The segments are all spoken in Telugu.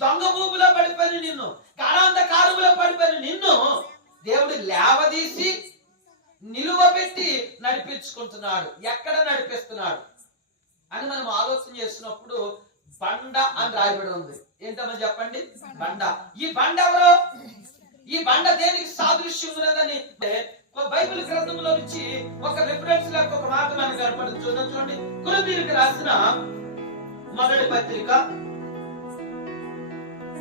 దొంగ భూమిలో పడిపోయిన నిన్ను కారాంధకారులో పడిపోయిన నిన్ను దేవుడు లేవదీసి నిలువ పెట్టి నడిపించుకుంటున్నాడు. ఎక్కడ నడిపిస్తున్నాడు? అని మనం ఆలోచన చేసినప్పుడు బండ అని రాయబడి ఉంది. ఏంటమ్మా చెప్పండి? బండ. ఈ బండ ఎవరు? ఈ బండ దేనికి సాదృశ్యం ఉన్నదని ఒక బైబిల్ గ్రంథంలో నుంచి ఒక రిఫరెన్స్ లాగా ఒక మాట మనకు కనపడుతుంది. చూడండి. చూడండి కురుదీరికి రాసిన మొదటి పత్రిక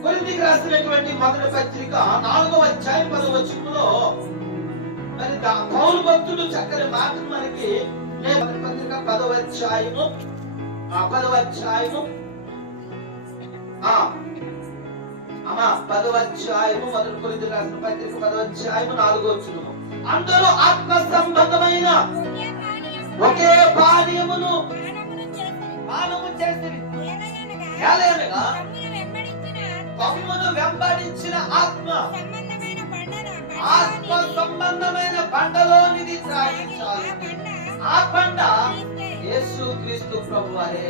కొరింథీకి రాసినటువంటి మొదటి పత్రిక నాలుగవ అధ్యాయం పదవ వచనంలో మరి పౌలు భక్తుడు చక్కని మాటను మనకి మొదటి పత్రిక పదవ అధ్యాయము. ఆ పదవ అధ్యాయము. ఆ అమ్మా పదవ అధ్యాయము మొదటి కొరింథీకి రాసిన పత్రిక పదవ అధ్యాయము నాలుగో వచనము. అందరూ ఆత్మ సంబంధమైన ఒకే పానీయమును పానము చేసి ఏలయనగా తమ్మును వెంబడించిన ఆత్మ. ఆత్మ సంబంధమైన బండలోనిది త్రాగించాలి. ఆ బండ యేసు క్రీస్తు ప్రభు వారే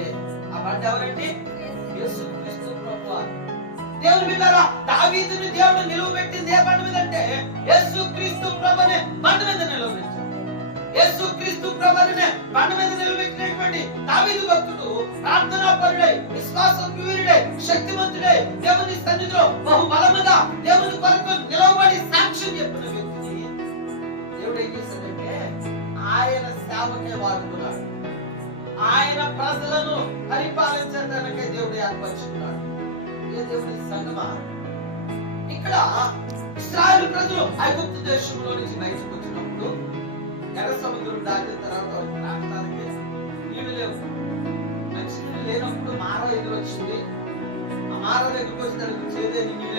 ఆ బండ ఎవరండి? యేసు క్రీస్తు ప్రభు వారు దేవుని బిడ్డారా దావీదుని దేవుడు నిలువబెట్టింది ఏ బండ మీద అంటే యేసు క్రీస్తు ప్రభునే బండ మీద నిలవబెట్టాడు యేసు క్రీస్తు ప్రభునే బండ మీద నిలబెట్టినటువంటి దావీదు భక్తుడు ప్రార్థనా పరుడై విశ్వాసం శక్తివంతుడే దేవుని సన్నిధిలో బహు బలముగా దేవుని కొరకు నిలవబడి సాక్ష్యం చెప్పిన వ్యక్తిని దేవుడు ఏం చేశాడంటే ఆయన సేవకే వాడుకున్నాడు. ఆయన ప్రజలను పరిపాలించడానికే దేవుడు ఏర్పరచుకున్నాడు. ఏ దేవుడి సంగమా? ఇక్కడ ఇస్రాయల్ ప్రజలు ఐగుప్తు దేశంలో నుంచి బయటకు వచ్చినప్పుడు ఎర్ర సముద్రం దాటిన తర్వాత ప్రాంతానికి నీళ్ళు లేవు. మంచి నీళ్ళు లేనప్పుడు మారో ఎదురు వచ్చింది మార దగ్గరికి వచ్చి తనకు చేదే నీళ్ళు